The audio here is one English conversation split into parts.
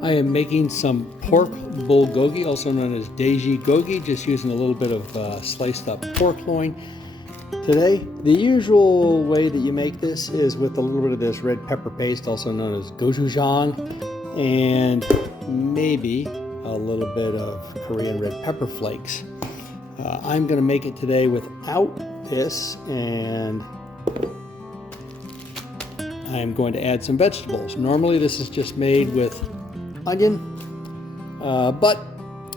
I am making some pork bulgogi, also known as Daeji Gogi, just using a little bit of sliced up pork loin. Today, the usual way that you make this is with a little bit of this red pepper paste, also known as gochujang, and maybe a little bit of Korean red pepper flakes. I'm going to make it today without this, and I'm going to add some vegetables. Normally this is just made with onion, but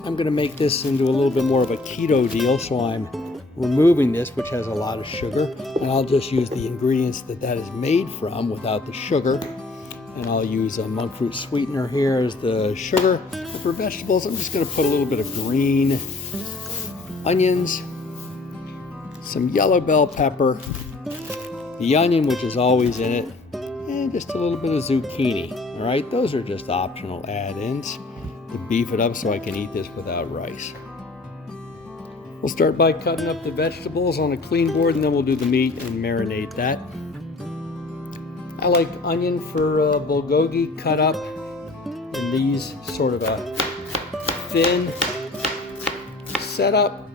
I'm going to make this into a little bit more of a keto deal, so I'm removing this, which has a lot of sugar, and I'll just use the ingredients that is made from without the sugar. And I'll use a monk fruit sweetener here as the sugar. And for vegetables, I'm just going to put a little bit of green onions, some yellow bell pepper, the onion, which is always in it, and just a little bit of zucchini. All right, those are just optional add-ins to beef it up so I can eat this without rice. We'll start by cutting up the vegetables on a clean board, and then we'll do the meat and marinate that. I like onion for bulgogi cut up in these sort of a thin setup,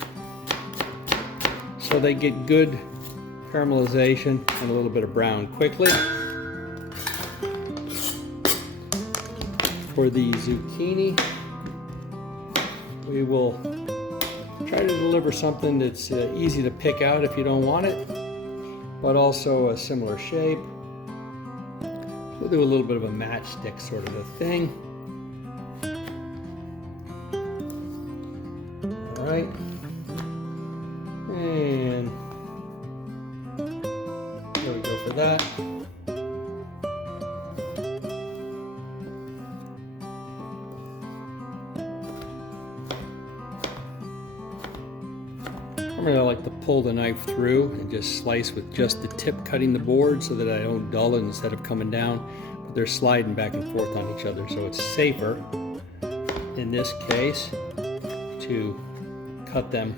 so they get good caramelization and a little bit of brown quickly. For the zucchini, we will try to deliver something that's easy to pick out if you don't want it, but also a similar shape. We'll do a little bit of a matchstick sort of a thing. All right, and there we go for that. I like to pull the knife through and just slice with just the tip cutting the board so that I don't dull it instead of coming down. But they're sliding back and forth on each other, so it's safer in this case to cut them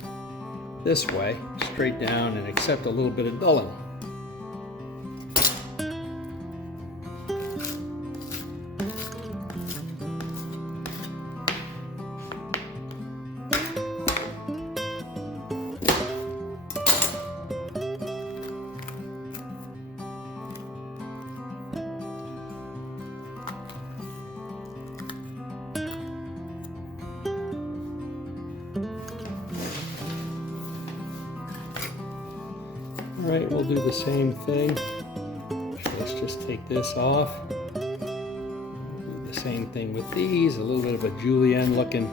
this way, straight down, and accept a little bit of dulling. All right, we'll do the same thing. Let's just take this off. We'll do the same thing with these. A little bit of a julienne looking,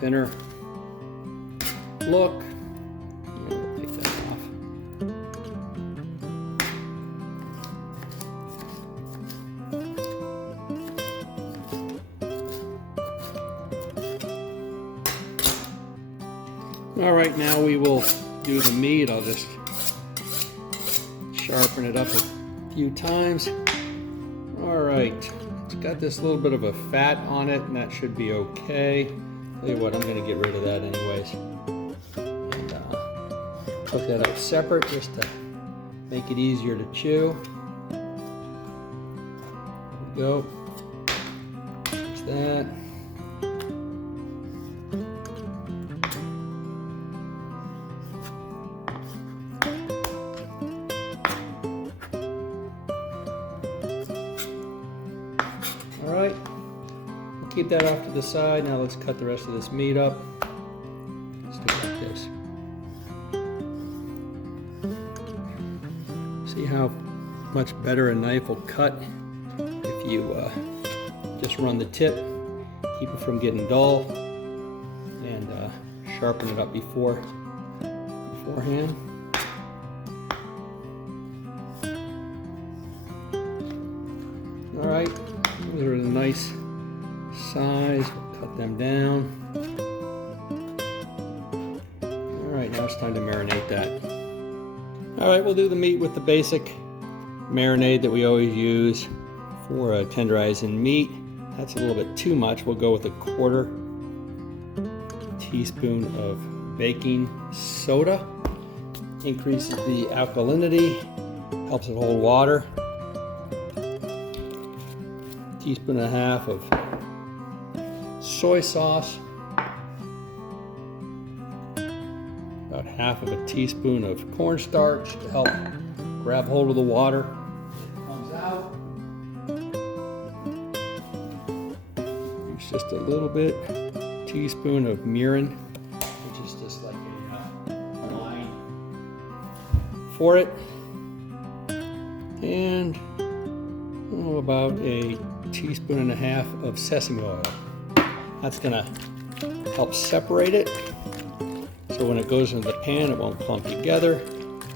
thinner look. And we'll take that off. All right, now we will do the meat. I'll just sharpen it up a few times. All right, it's got this little bit of a fat on it, and that should be okay. Tell you what, I'm going to get rid of that anyways, and cook that up separate just to make it easier to chew. There we go. There's that. All right, we'll keep that off to the side. Now let's cut the rest of this meat up. Let's do it like this. See how much better a knife will cut if you just run the tip, keep it from getting dull, and sharpen it up beforehand. All right. Those are a nice size. We'll cut them down. All right, now it's time to marinate that. All right, we'll do the meat with the basic marinade that we always use for tenderizing meat. That's a little bit too much. We'll go with a 1/4 teaspoon of baking soda. Increases the alkalinity, helps it hold water. teaspoon and a half of soy sauce, about half of a teaspoon of cornstarch to help grab hold of the water. It comes out. Use just a little bit, teaspoon of mirin, which is just like a line for it, and about a teaspoon and a half of sesame oil. That's gonna help separate it, so when it goes into the pan it won't clump together.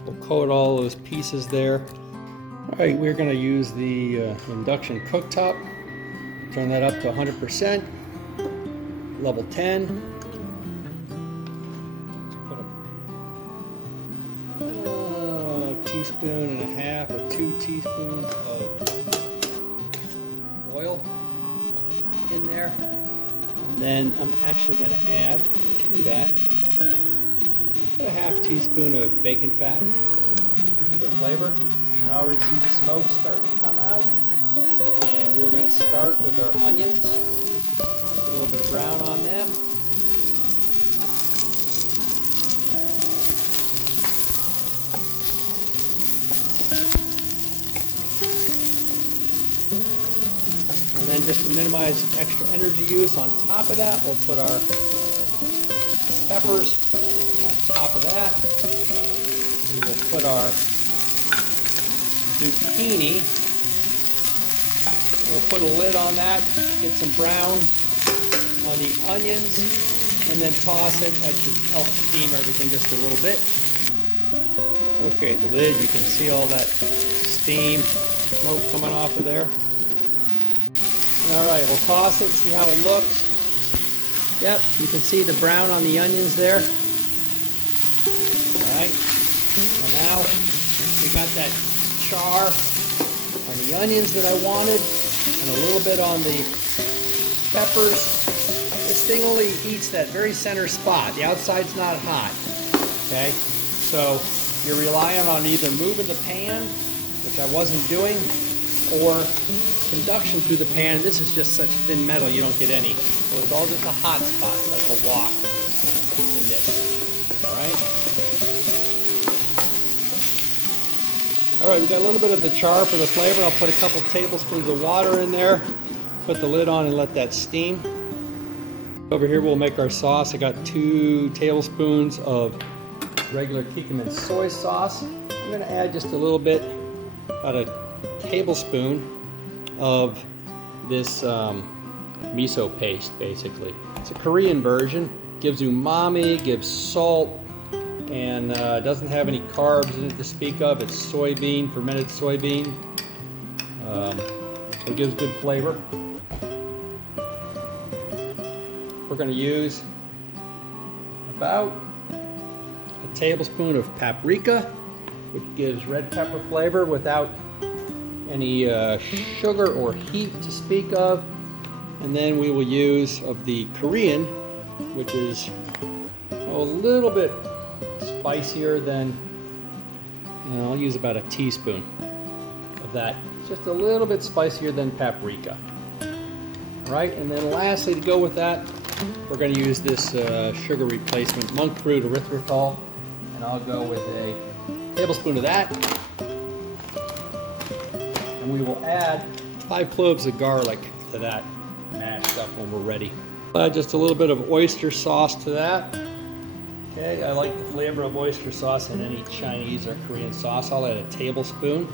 We'll coat all those pieces there. All right, we're gonna use the induction cooktop. Turn that up to 100%, level 10. Put a teaspoon and a half or 2 teaspoons of oil in there. And then I'm actually going to add to that about a half teaspoon of bacon fat for flavor. You can already see the smoke starting to come out. And we're going to start with our onions. Get a little bit of brown on them. And then just to minimize extra energy use on top of that, we'll put our peppers on top of that. We will put our zucchini. We'll put a lid on that, get some brown on the onions, and then toss it. That should help steam everything just a little bit. Okay, the lid, you can see all that steam, smoke coming off of there. All right, we'll toss it, see how it looks. Yep, you can see the brown on the onions there. All right, so now we got that char on the onions that I wanted, and a little bit on the peppers. This thing only eats that very center spot. The outside's not hot, okay? So you're relying on either moving the pan, which I wasn't doing, or conduction through the pan. This is just such thin metal you don't get any. So it's all just a hot spot, like a wok in this. All right? All right, we got a little bit of the char for the flavor. I'll put a couple tablespoons of water in there, put the lid on and let that steam. Over here we'll make our sauce. I got 2 tablespoons of regular Kikkoman soy sauce. I'm gonna add just a little bit, about a tablespoon of this miso paste, basically. It's a Korean version. Gives umami, gives salt, and doesn't have any carbs in it to speak of. It's soybean, fermented soybean. So it gives good flavor. We're going to use about a tablespoon of paprika, which gives red pepper flavor without any sugar or heat to speak of. And then we will use of the Korean, which is a little bit spicier than, I'll use about a teaspoon of that. Just a little bit spicier than paprika. All right, and then lastly, to go with that, we're going to use this sugar replacement, monk fruit erythritol, and I'll go with a tablespoon of that. And we will add 5 cloves of garlic to that mashed up when we're ready. Add just a little bit of oyster sauce to that. Okay, I like the flavor of oyster sauce in any Chinese or Korean sauce. I'll add a tablespoon.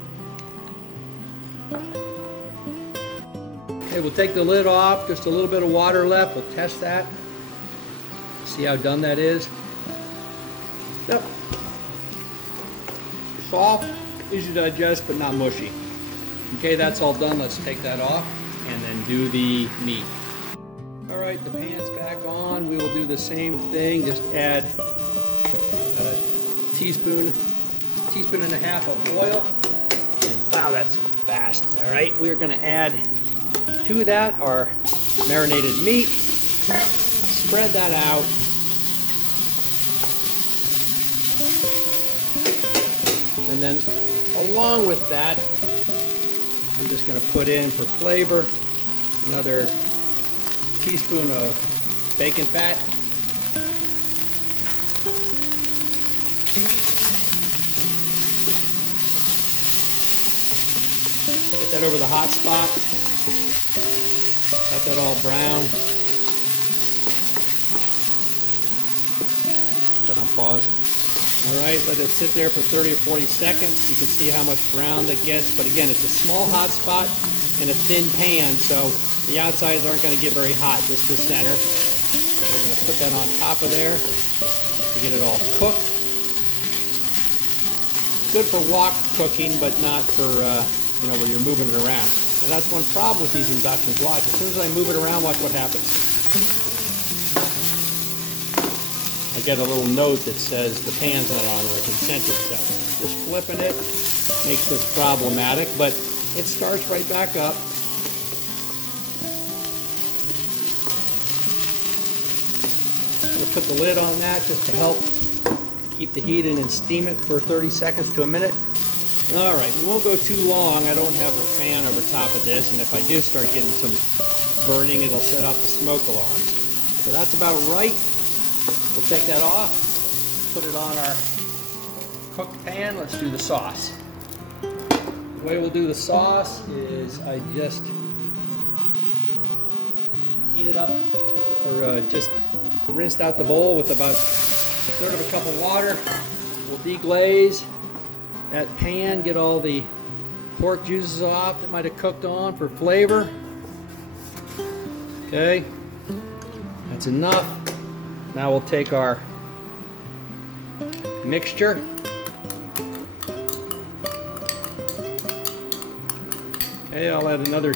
Okay, we'll take the lid off, just a little bit of water left. We'll test that. See how done that is. Yep. Soft, easy to digest, but not mushy. Okay, that's all done. Let's take that off and then do the meat. All right, the pan's back on. We will do the same thing. Just add a teaspoon and a half of oil. And wow, that's fast. All right, we're gonna add to that our marinated meat. Spread that out. And then along with that, I'm just gonna put in for flavor Another teaspoon of bacon fat. Get that over the hot spot. Got that all brown. Put on pause. Alright, let it sit there for 30 or 40 seconds. You can see how much brown that gets. But again, it's a small hot spot in a thin pan, so the outsides aren't going to get very hot, just the center. So we're going to put that on top of there to get it all cooked. Good for wok cooking, but not for where you're moving it around. And that's one problem with these inductions. Watch, as soon as I move it around, watch what happens. I get a little note that says the pan's not on or consented, so just flipping it makes this problematic, but it starts right back up. I'm going to put the lid on that just to help keep the heat in and steam it for 30 seconds to a minute. Alright, we won't go too long. I don't have a fan over top of this, and if I do start getting some burning, it'll set off the smoke alarms. So that's about right. We'll take that off, put it on our cooked pan. Let's do the sauce. The way we'll do the sauce is I just heat it up, or just rinsed out the bowl with about 1/3 of a cup of water. We'll deglaze that pan, get all the pork juices off that might have cooked on for flavor. Okay, that's enough. Now we'll take our mixture. Okay, I'll add another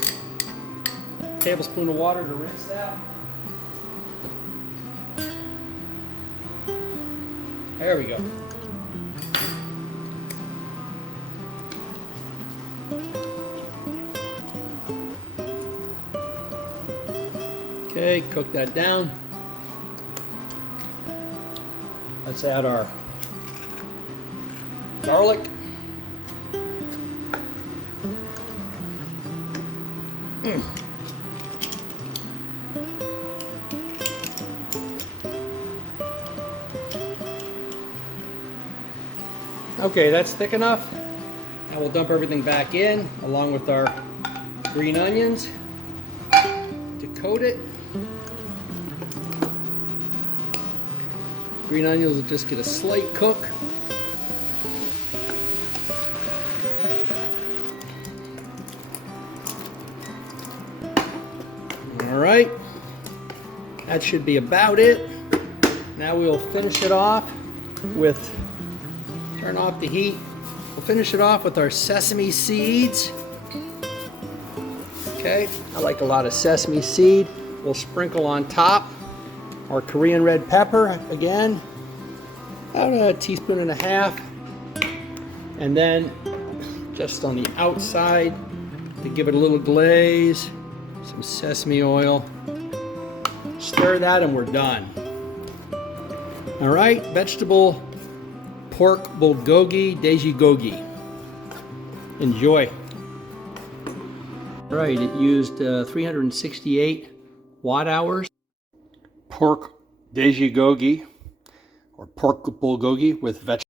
tablespoon of water to rinse that. There we go. Okay, cook that down. Let's add our garlic. Okay, that's thick enough. Now we'll dump everything back in along with our green onions to coat it. Green onions will just get a slight cook. All right, that should be about it. Now we'll finish it off with, turn off the heat. We'll finish it off with our sesame seeds. Okay, I like a lot of sesame seed. We'll sprinkle on top our Korean red pepper again, about 1.5 teaspoons. And then just on the outside to give it a little glaze, some sesame oil. Stir that and we're done. All right, vegetable pork bulgogi, Daeji Gogi. Enjoy. All right, it used 368 watt hours. Pork Daeji Gogi, or pork bulgogi with vegetables.